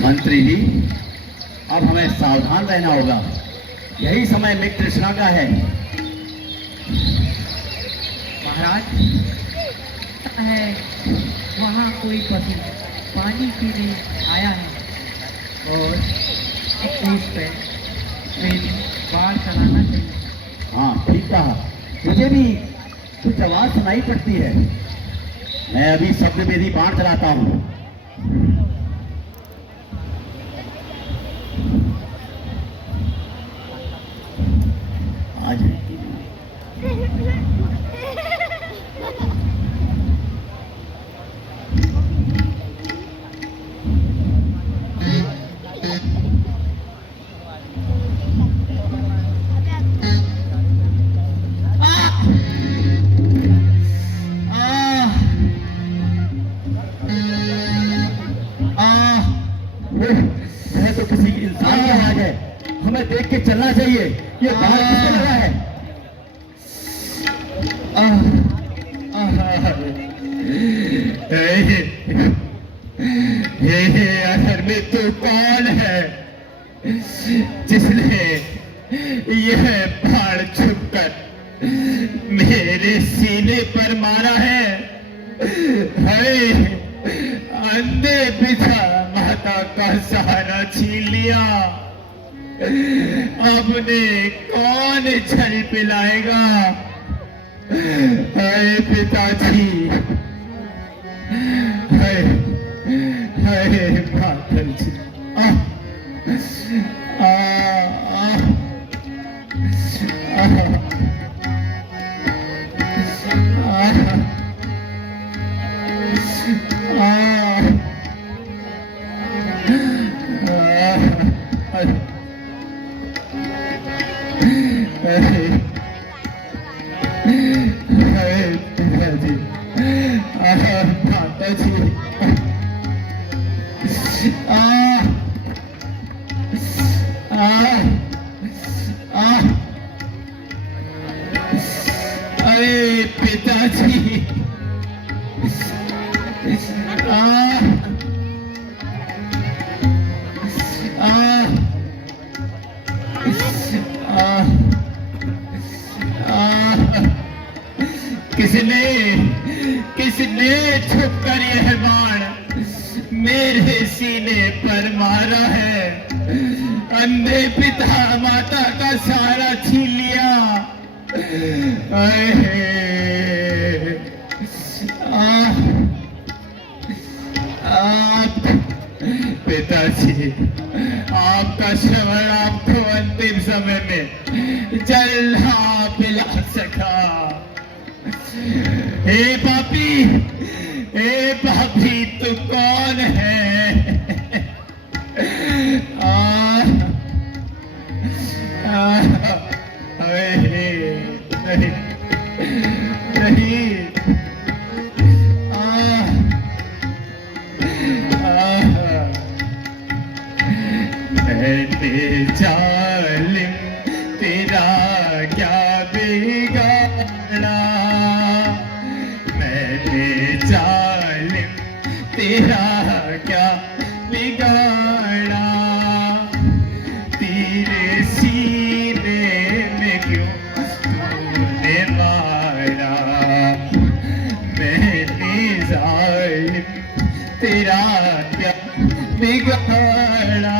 मंत्री जी, अब हमें सावधान रहना होगा। यही समय मृग तृष्णा का है। महाराज, है वहाँ कोई पशु पानी पीने आया है और उस पे बाढ़ चलाना चाहिए। हाँ, ठीक कहा। मुझे भी कुछ आवाज सुनाई पड़ती है। मैं अभी शब्द वेदी बाढ़ चलाता हूँ। यह तो किसी इंसान की आवाज है। हमें देख के चलना चाहिए। ये बाहर किसने लगा है? आखिर में तू कौन है जिसने यह बाढ़ छुपकर मेरे सीने पर मारा है? अंधे पिता माता का सहारा छीन लिया। अपने कौन जल पिलाएगा? पिताजी, माता जी, अरे पिताजी, किसने छुपकर यह बाण मेरे सीने पर मारा है? अंधे पिता माता का सहारा छीन लिया। पिताजी, आपका श्रवण आपको अंतिम समय में जलना पिला सका। हे पापी, तू कौन है? नहीं, जालिम तेरा क्या बिगाड़ा? मैंने जालिम तेरा क्या बिगाड़ा? तेरे सीने में क्यों तूने मारा? मैंने जालिम तेरा क्या बिगाड़ा?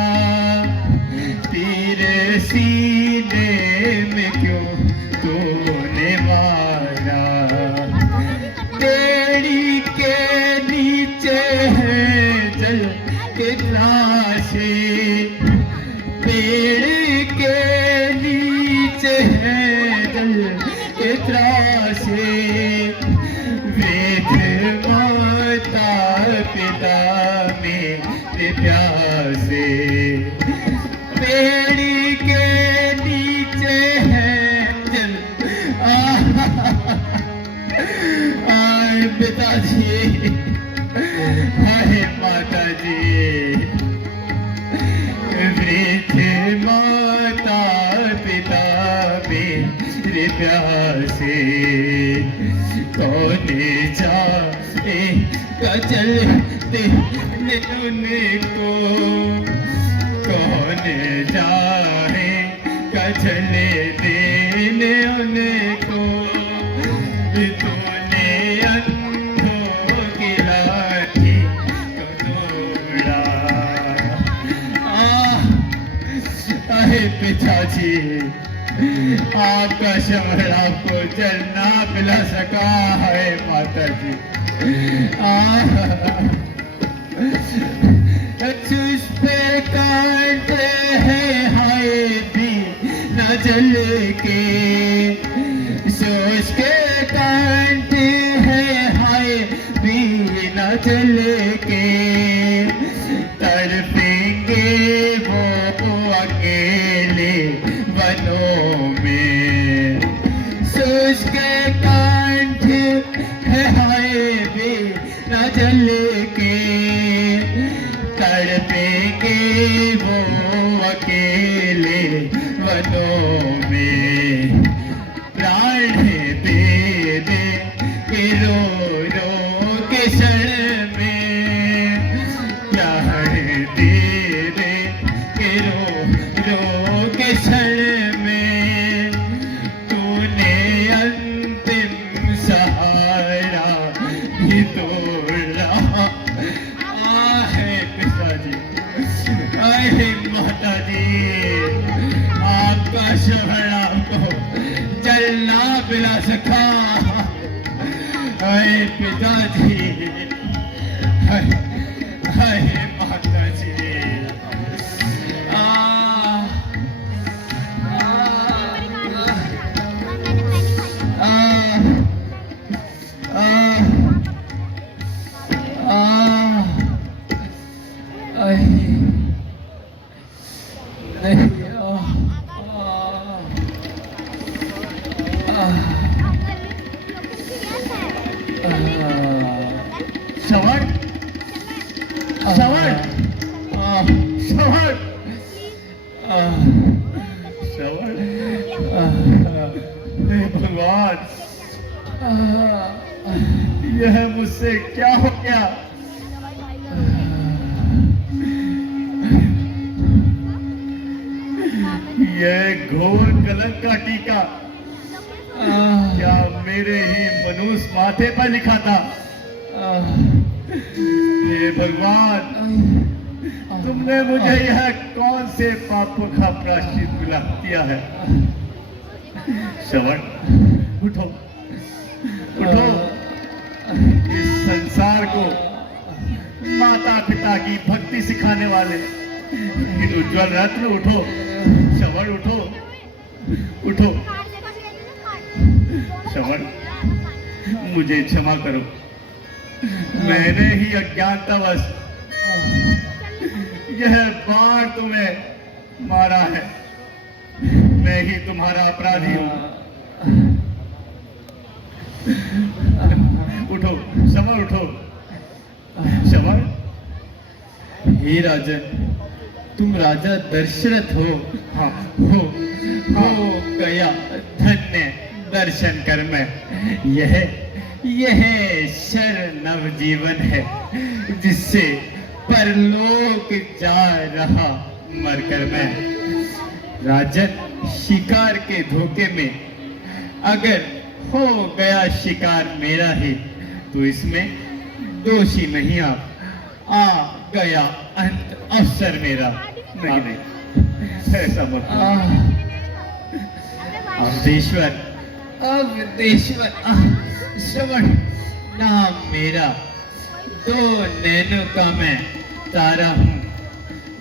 तेरे सीने में क्यों तूने मारा? बेड़ी के नीचे है जल के लाशें, वृद्ध माता पिता मेरे प्यासे, कौन जाए चलते उनको, कौन जाए चले देने उनको, तूने अंधों की लाठी को तोड़ा। अहे पिताजी, आपका शमर आपको चलना पिला सका है माता जी। तुझ पे कांटे हैं हाय भी न जल के, सोच के कांटे हैं हाय भी न जल के, तड़पेंगे वो अकेले वनों में, सोच के कांटे हैं हाय भी न जल के, तड़पेंगे वो अकेले वनों में, प्राण दे दे के रो रो के क्षण में, प्राण दे दे के रो रो के क्षण में, तूने अंतिम सहारा भी तोड़ा। आहे पिताजी, आहे माता जी, आपका शरण आपको चलना पिला सका। आहे पिताजी, आहे माता जी। श्रवण, श्रवण, श्रवण, श्रवण, हे भगवान, यह मुझसे क्या हो गया? यह घोर कलंक का टीका क्या मेरे ही मनुष्य माथे पर लिखा था? हे भगवान, तुमने मुझे यह कौन से पापों का प्रायश्चित मिला दिया है? श्रवण, उठो, उठो, इस संसार को माता पिता की भक्ति सिखाने वाले उज्जवल रत्न, उठो, श्रवण, उठो, उठो। श्रवण, मुझे क्षमा करो, मैंने ही अज्ञानतावश यह बाण तुम्हें मारा है, मैं ही तुम्हारा अपराधी हूं। उठो, श्रवण, उठो, श्रवण। हे राजन, तुम राजा दशरथ हो? हाँ, हो गया धन्य दर्शन कर मैं। यह शर नव जीवन है जिससे परलोक जा रहा मरकर मैं। राजन, शिकार के धोखे में अगर हो गया शिकार मेरा ही, तो इसमें दोषी नहीं आप, आ गया अंत अवसर मेरा। नहीं, ऐसा मत। अवधेश्वर, अवधेश्वर, श्रवण नाम मेरा, दो नैनों का मैं तारा हूँ।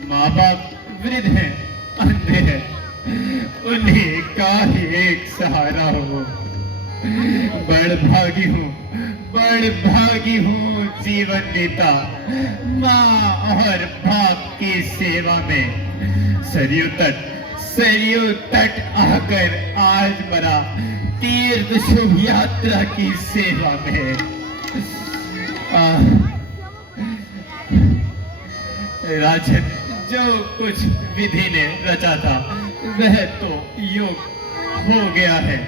माँ बाप वृद्ध हैं, अंधे हैं, उन्हीं का ही एक सहारा हो। बड़ भागी हूँ जीवन बीता माँ और बाप की सेवा में। सरयू तट आकर आज मरा तीर्थ शुभ यात्रा की सेवा में। राजन, जो कुछ विधि ने रचा था वह तो योग हो गया है।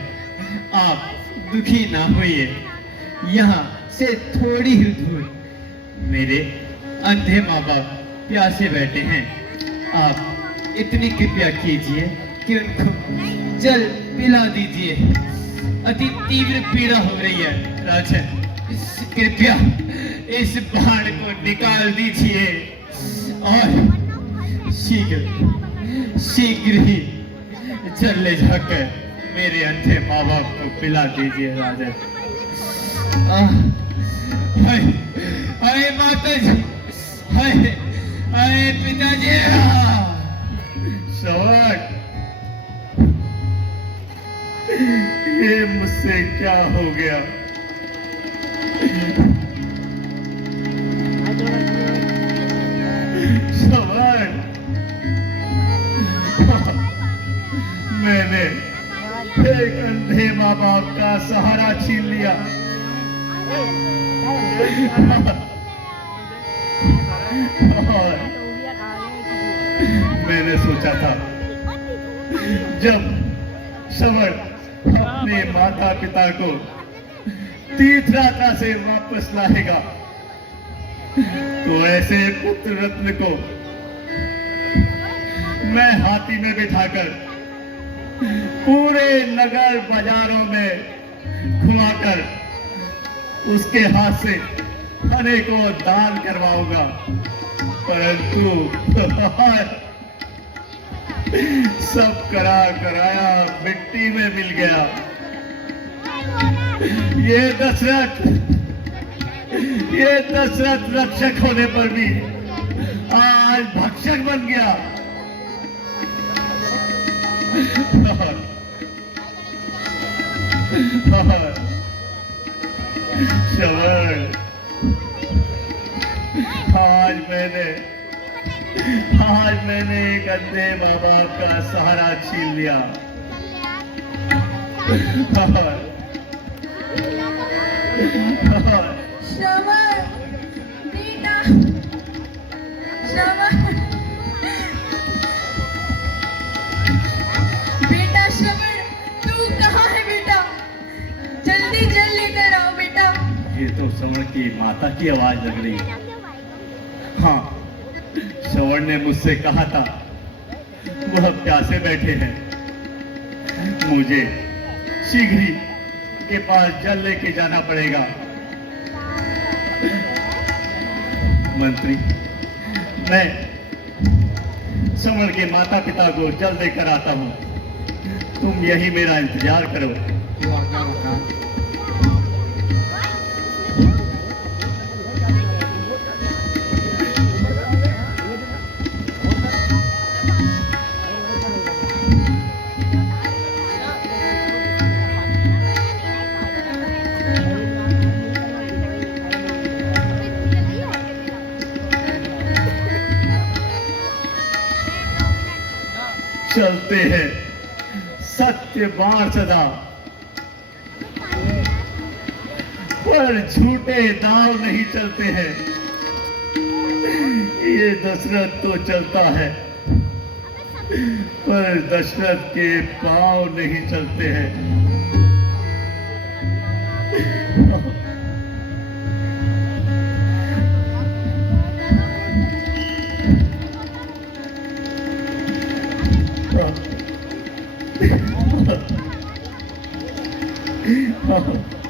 आप दुखी ना होइए। यहाँ से थोड़ी ही दूर मेरे अंधे माँ बाप प्यासे बैठे हैं। आप इतनी कृपया कीजिए कि उनको जल पिला दीजिए। अति तीव्र पीड़ा हो रही है राजन। कृपया इस बाण को निकाल दीजिए और शीघ्र ही जल ले जाकर मेरे अंधे माँ बाप को पिला दीजिए राजन। हाय माता जी, हाय पिताजी। श्रवण, ये मुझसे क्या हो गया? श्रवण, मैंने एक अंधे माँ बाप का सहारा छीन लिया। और मैंने सोचा था जब श्रवण अपने माता पिता को तीर्थ यात्रा से वापस लाएगा तो ऐसे पुत्र रत्न को मैं हाथी में बिठाकर पूरे नगर बाजारों में घुमाकर उसके हाथ से अनेकों दान करवाऊंगा। परंतु सब कराया मिट्टी में मिल गया। ये दशरथ रक्षक होने पर भी आज भक्षक बन गया। श्रवण, आज मैंने एक अंधे माँ बाप का सहारा छीन लिया। श्रवण, बेटा, श्रवण, तू कहाँ है बेटा? जल्दी जल लेकर आओ बेटा। ये तो श्रवण की माता की आवाज लग रही है। हाँ, श्रवण ने मुझसे कहा था वह प्यासे बैठे हैं। मुझे शीघ्र ही के पास जल लेके जाना पड़ेगा। मंत्री, मैं श्रवण के माता पिता को जल देकर आता हूँ। तुम यही मेरा इंतजार करो। चलते हैं सत्य बाण सदा, पर झूठे दाव नहीं चलते हैं। ये दशरथ तो चलता है पर दशरथ के पांव नहीं चलते हैं। Oh.